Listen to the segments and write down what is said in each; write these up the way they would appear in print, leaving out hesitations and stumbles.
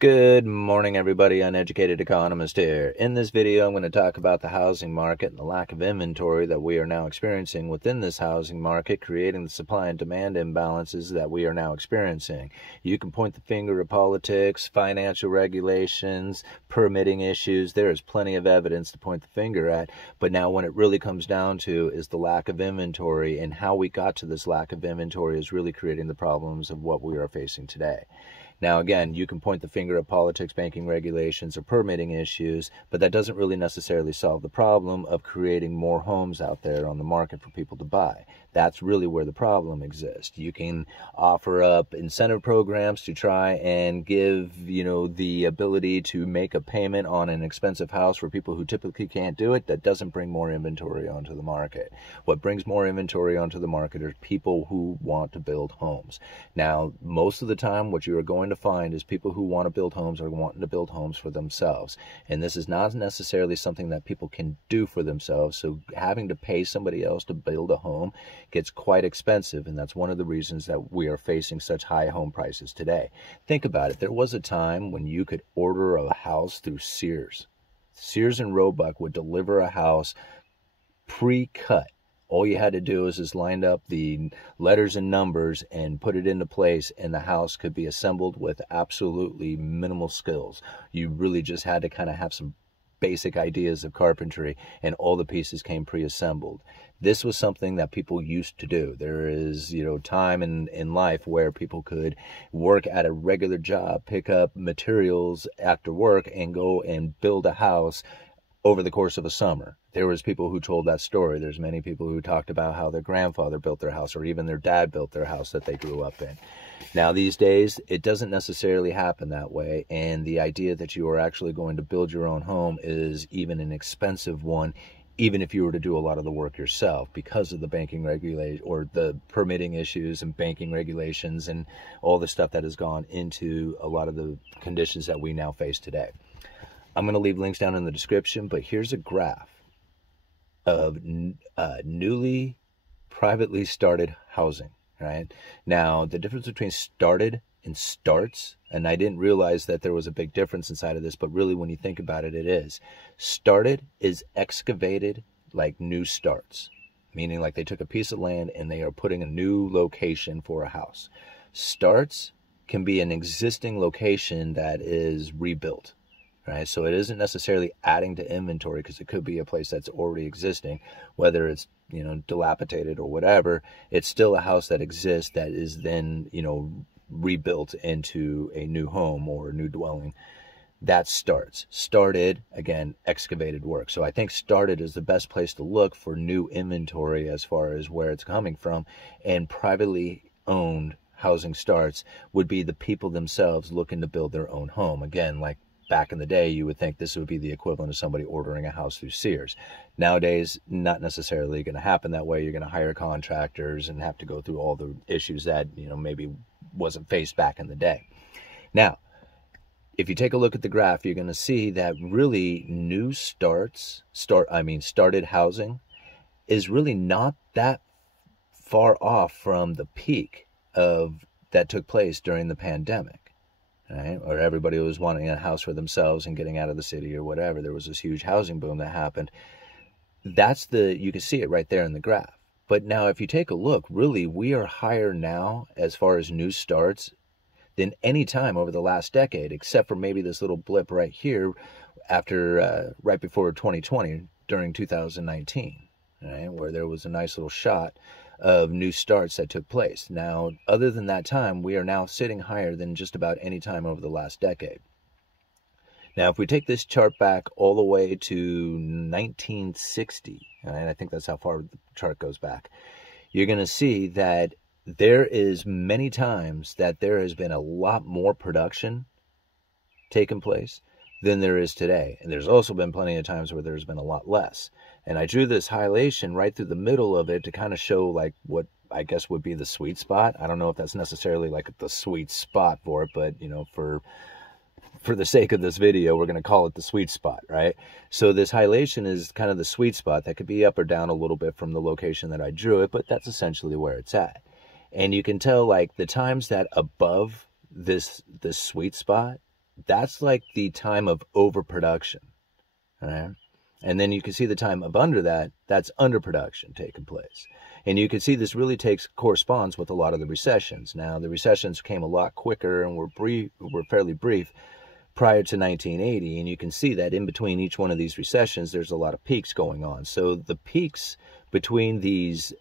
Good morning, everybody. Uneducated Economist here. In this video, I'm going to talk about the housing market and the lack of inventory that we are now experiencing within this housing market, creating the supply and demand imbalances that we are now experiencing. You can point the finger at politics, financial regulations, permitting issues. There is plenty of evidence to point the finger at, but now when it really comes down to is the lack of inventory, and how we got to this lack of inventory is really creating the problems of what we are facing today. Now, again, you can point the finger at politics, banking regulations, or permitting issues, but that doesn't really necessarily solve the problem of creating more homes out there on the market for people to buy. That's really where the problem exists. You can offer up incentive programs to try and give, the ability to make a payment on an expensive house for people who typically can't do it. That doesn't bring more inventory onto the market. What brings more inventory onto the market are people who want to build homes. Now, most of the time, what you are going to find is people who want to build homes are wanting to build homes for themselves. And this is not necessarily something that people can do for themselves. So having to pay somebody else to build a home gets quite expensive, and that's one of the reasons that we are facing such high home prices today. Think about it. There was a time when you could order a house through Sears. Sears and Roebuck would deliver a house pre-cut. All you had to do is line up the letters and numbers and put it into place, and the house could be assembled with absolutely minimal skills. You really just had to kind of have some basic ideas of carpentry, and all the pieces came pre-assembled. This was something that people used to do. There is, time in life where people could work at a regular job, pick up materials after work, and go and build a house over the course of a summer. There was people who told that story. There's many people who talked about how their grandfather built their house, or even their dad built their house that they grew up in. Now, these days, it doesn't necessarily happen that way, and the idea that you are actually going to build your own home is even an expensive one, even if you were to do a lot of the work yourself, because of the banking regulation or the permitting issues and banking regulations and all the stuff that has gone into a lot of the conditions that we now face today. I'm going to leave links down in the description, but here's a graph of newly privately started housing, right? Now, the difference between started and starts, and I didn't realize that there was a big difference inside of this, but really when you think about it, it is. Started is excavated like new starts, meaning like they took a piece of land and they are putting a new location for a house. Starts can be an existing location that is rebuilt. Right? So it isn't necessarily adding to inventory, because it could be a place that's already existing, whether it's, dilapidated or whatever. It's still a house that exists that is then, rebuilt into a new home or a new dwelling. That starts. Started, again, excavated work. So I think started is the best place to look for new inventory as far as where it's coming from, and privately owned housing starts would be the people themselves looking to build their own home. Again, like back in the day, you would think this would be the equivalent of somebody ordering a house through Sears. Nowadays, not necessarily going to happen that way. You're going to hire contractors and have to go through all the issues that, maybe wasn't faced back in the day. Now, if you take a look at the graph, you're going to see that really new started housing is really not that far off from the peak of that took place during the pandemic. Right? Or everybody was wanting a house for themselves and getting out of the city or whatever. There was this huge housing boom that happened. You can see it right there in the graph. But now if you take a look, really we are higher now as far as new starts than any time over the last decade, except for maybe this little blip right here right before 2020 during 2019, right? Where there was a nice little shot of new starts that took place. Now, other than that time, we are now sitting higher than just about any time over the last decade. Now, if we take this chart back all the way to 1960, and I think that's how far the chart goes back, you're going to see that there is many times that there has been a lot more production taking place than there is today. And there's also been plenty of times where there's been a lot less. And I drew this highlightation right through the middle of it to kind of show like what I guess would be the sweet spot. I don't know if that's necessarily like the sweet spot for it, but for the sake of this video, we're going to call it the sweet spot, right? So this highlightation is kind of the sweet spot that could be up or down a little bit from the location that I drew it, but that's essentially where it's at. And you can tell like the times that above this sweet spot, That's like the time of overproduction, right? And then you can see the time of under that, that's underproduction taking place. And you can see this really corresponds with a lot of the recessions. Now, the recessions came a lot quicker and were fairly brief prior to 1980. And you can see that in between each one of these recessions, there's a lot of peaks going on. So the peaks between these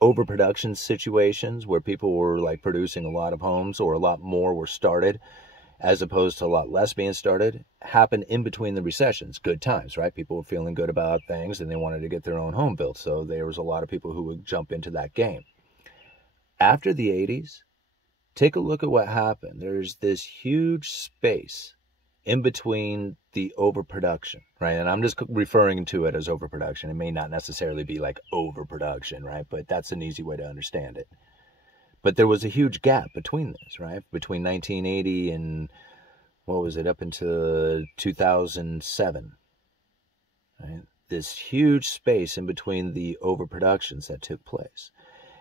overproduction situations where people were like producing a lot of homes or a lot more were started, as opposed to a lot less being started, happened in between the recessions. Good times, right? People were feeling good about things and they wanted to get their own home built. So there was a lot of people who would jump into that game. After the 80s, take a look at what happened. There's this huge space in between the overproduction, right? And I'm just referring to it as overproduction. It may not necessarily be like overproduction, right? But that's an easy way to understand it. But there was a huge gap between this, right? Between 1980 and, what was it, up into 2007, right? This huge space in between the overproductions that took place.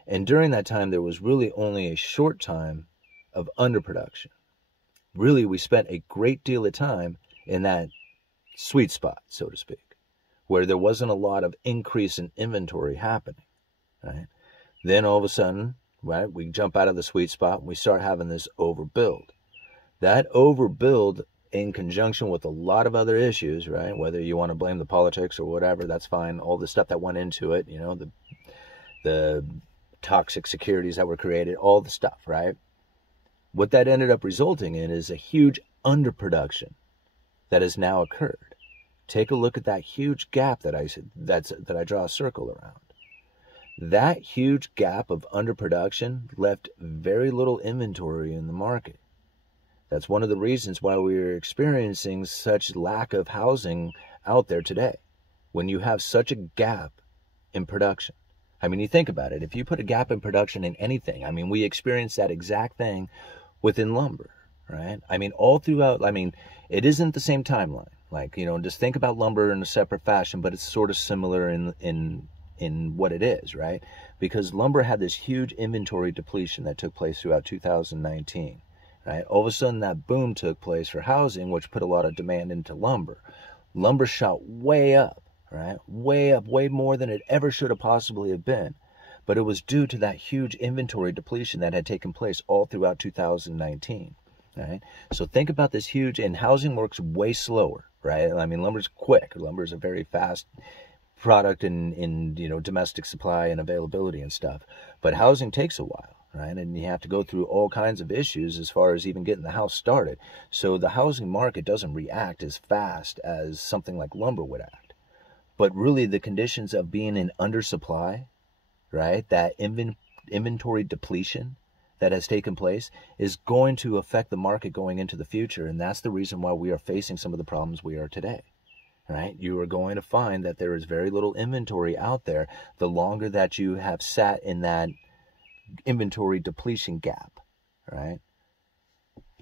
And during that time, there was really only a short time of underproduction. Really, we spent a great deal of time in that sweet spot, so to speak, where there wasn't a lot of increase in inventory happening, right? Then all of a sudden, right, we jump out of the sweet spot and we start having this overbuild. That overbuild, in conjunction with a lot of other issues, right, whether you want to blame the politics or whatever, that's fine. All the stuff that went into it, you know, the toxic securities that were created, all the stuff, right? What that ended up resulting in is a huge underproduction that has now occurred. Take a look at that huge gap that I draw a circle around. That huge gap of underproduction left very little inventory in the market. That's one of the reasons why we're experiencing such lack of housing out there today. When you have such a gap in production. I mean, you think about it. If you put a gap in production in anything, I mean, we experience that exact thing within lumber, right? I mean, all throughout, I mean, it isn't the same timeline. Like, you know, just think about lumber in a separate fashion, but it's sort of similar in what it is, right? Because lumber had this huge inventory depletion that took place throughout 2019, right? All of a sudden that boom took place for housing, which put a lot of demand into lumber. Lumber shot way up, right? Way up, way more than it ever should have possibly have been. But it was due to that huge inventory depletion that had taken place all throughout 2019, right? So think about this huge, and housing works way slower, right? I mean, lumber's quick. Lumber is a very fast product in you know, domestic supply and availability and stuff. But housing takes a while, right? And you have to go through all kinds of issues as far as even getting the house started. So the housing market doesn't react as fast as something like lumber would act. But really the conditions of being in undersupply, right, that inventory depletion that has taken place is going to affect the market going into the future. And that's the reason why we are facing some of the problems we are today, right? You are going to find that there is very little inventory out there the longer that you have sat in that inventory depletion gap, right?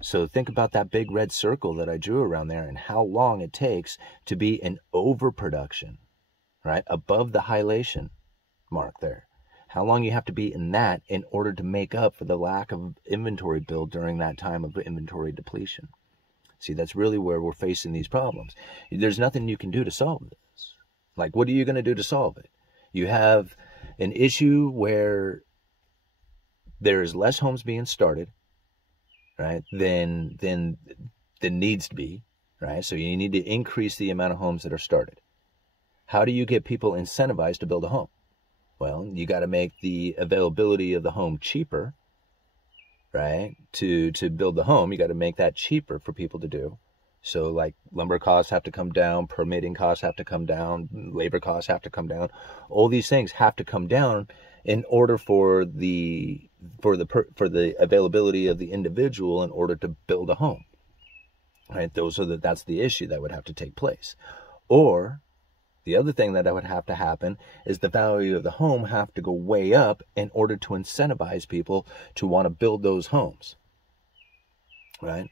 So think about that big red circle that I drew around there and how long it takes to be in overproduction, right? Above the hilation mark there. How long you have to be in that in order to make up for the lack of inventory build during that time of inventory depletion. See, that's really where we're facing these problems. There's nothing you can do to solve this. Like, what are you going to do to solve it? You have an issue where there is less homes being started, right, than needs to be, right? So you need to increase the amount of homes that are started. How do you get people incentivized to build a home? Well, you got to make the availability of the home cheaper, right? To build the home, you got to make that cheaper for people to do. So like lumber costs have to come down, permitting costs have to come down, labor costs have to come down. All these things have to come down in order for the availability of the individual in order to build a home, right? That's the issue that would have to take place. Or the other thing that would have to happen is the value of the home have to go way up in order to incentivize people to want to build those homes, right?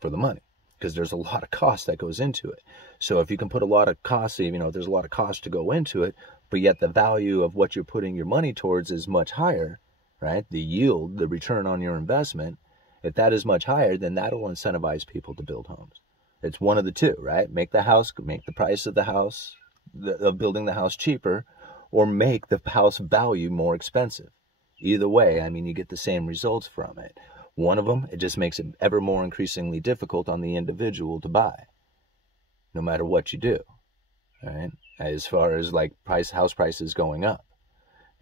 For the money, because there's a lot of cost that goes into it. So if you can put a lot of cost, you know, there's a lot of cost to go into it, but yet the value of what you're putting your money towards is much higher, right? The yield, the return on your investment If that is much higher, then that'll incentivize people to build homes. It's one of the two, right? Make the price of the house, of building the house cheaper, or make the house value more expensive. Either way, I mean, you get the same results from it. One of them, it just makes it ever more increasingly difficult on the individual to buy, no matter what you do, right? As far as like house prices going up.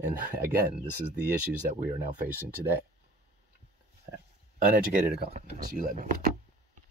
And again, this is the issues that we are now facing today. Uneducated economists, you let me know.